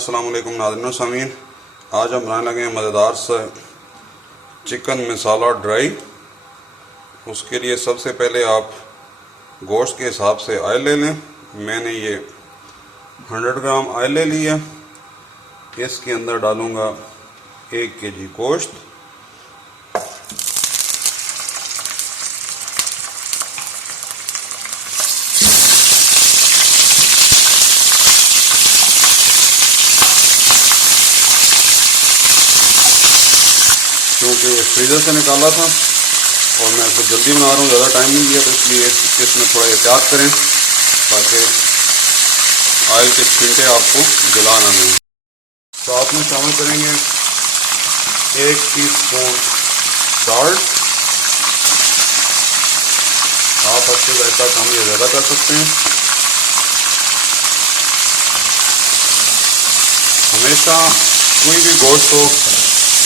अस्सलाम वालेकुम नाज़रीन व सामीन। आज हम बनाने लगे हैं मज़ेदार सा चिकन मसाला ड्राई। उसके लिए सबसे पहले आप गोश्त के हिसाब से ऑयल ले लें। मैंने ये 100 ग्राम ऑयल ले लिया। इसके अंदर डालूँगा 1 केजी गोश्त। क्योंकि फ्रीज़र से निकाला था और मैं इसको जल्दी बना रहा हूँ, ज़्यादा टाइम नहीं लिया, तो इसलिए इसमें थोड़ा एहतियात करें ताकि ऑयल के छींटे आपको जला ना दें। साथ में शामिल करेंगे 1 टीस्पून साल्ट। आप अच्छे जायका कम या ज़्यादा कर सकते हैं। हमेशा कोई भी गोश्त हो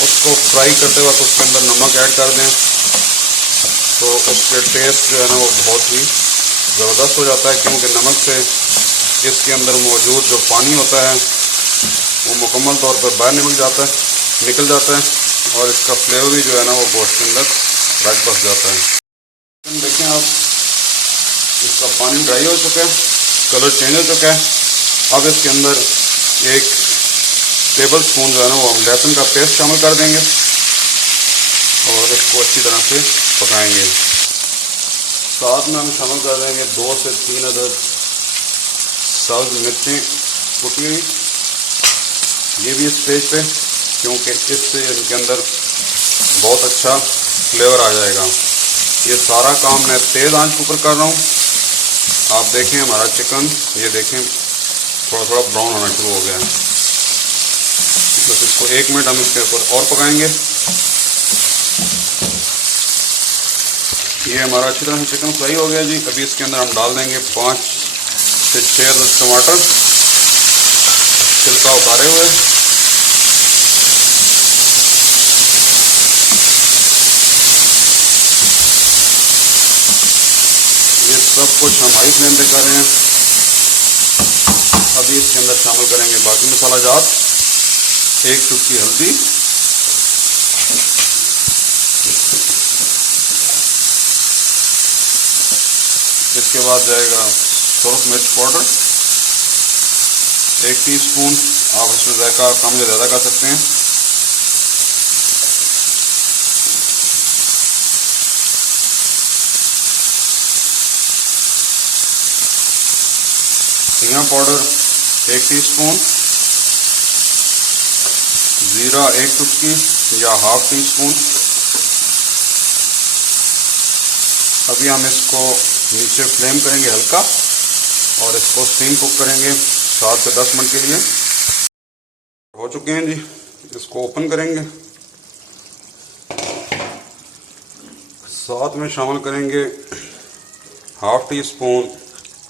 उसको फ्राई करते वक्त उसके अंदर नमक ऐड कर दें तो उसके टेस्ट जो है ना वो बहुत ही ज़बरदस्त हो जाता है, क्योंकि नमक से इसके अंदर मौजूद जो पानी होता है वो मुकम्मल तौर पर बाहर निकल जाता है और इसका फ्लेवर भी जो है ना वो गोश्त के अंदर रच बस जाता है। देखें आप, इसका पानी ड्राई हो चुका है, कलर चेंज हो चुका है। अब इसके अंदर 1 टेबल स्पून जो है ना वो हम लहसुन का पेस्ट शामिल कर देंगे और इसको अच्छी तरह से पकाएंगे। साथ में हम शामिल कर देंगे 2 से 3 अदद सब्ज़ मिर्चें कुटी हुई, ये भी इस स्टेज पे, क्योंकि इससे इनके अंदर बहुत अच्छा फ्लेवर आ जाएगा। ये सारा काम मैं तेज़ आंच के ऊपर कर रहा हूँ। आप देखें हमारा चिकन, ये देखें थोड़ा थोड़ा ब्राउन होना शुरू हो गया है। बस इसको 1 मिनट हम इसके ऊपर और पकाएंगे। ये हमारा अच्छी तरह से चिकन फ्राई हो गया जी। अभी इसके अंदर हम डाल देंगे 5 से 6 अदद टमाटर छिलका उतारे हुए। ये सब कुछ हम हाई फ्लेम पे कर रहे हैं। अभी इसके अंदर शामिल करेंगे बाकी मसाला जात। 1 चुटकी हल्दी, इसके बाद जाएगा सुरख मिर्च पाउडर 1 टीस्पून। आप इसमें जायका कम या ज़्यादा कर सकते हैं। धनिया पाउडर 1 टीस्पून, ज़ीरा 1 चुटकी या ½ टीस्पून। अभी हम इसको नीचे फ्लेम करेंगे हल्का और इसको स्टीम कुक करेंगे 7 से 10 मिनट के लिए। हो चुके हैं जी, इसको ओपन करेंगे। साथ में शामिल करेंगे ½ टीस्पून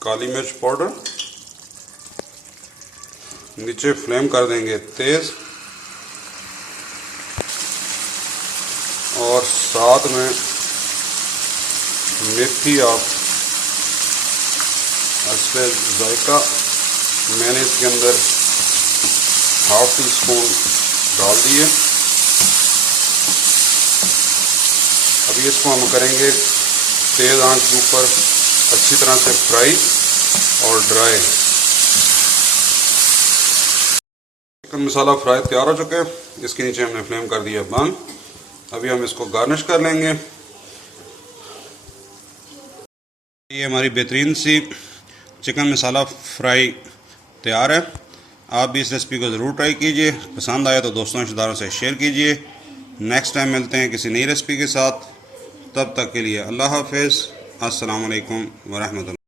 काली मिर्च पाउडर। नीचे फ्लेम कर देंगे तेज़ और साथ में मेथी आप इस पर जायका, मैंने इसके अंदर ½ टीस्पून डाल दिए। अभी इसको हम करेंगे तेज़ आंच के ऊपर अच्छी तरह से फ्राई और ड्राई। चिकन मसाला फ्राई तैयार हो चुका है। इसके नीचे हमने फ्लेम कर दिया बंद। अभी हम इसको गार्निश कर लेंगे। ये हमारी बेहतरीन सी चिकन मसाला फ्राई तैयार है। आप भी इस रेसिपी को ज़रूर ट्राई कीजिए। पसंद आया तो दोस्तों रिश्तेदारों से शेयर कीजिए। नेक्स्ट टाइम मिलते हैं किसी नई रेसिपी के साथ। तब तक के लिए अल्लाह हाफ़िज़। अस्सलाम वालेकुम व रहमतुल्लाह।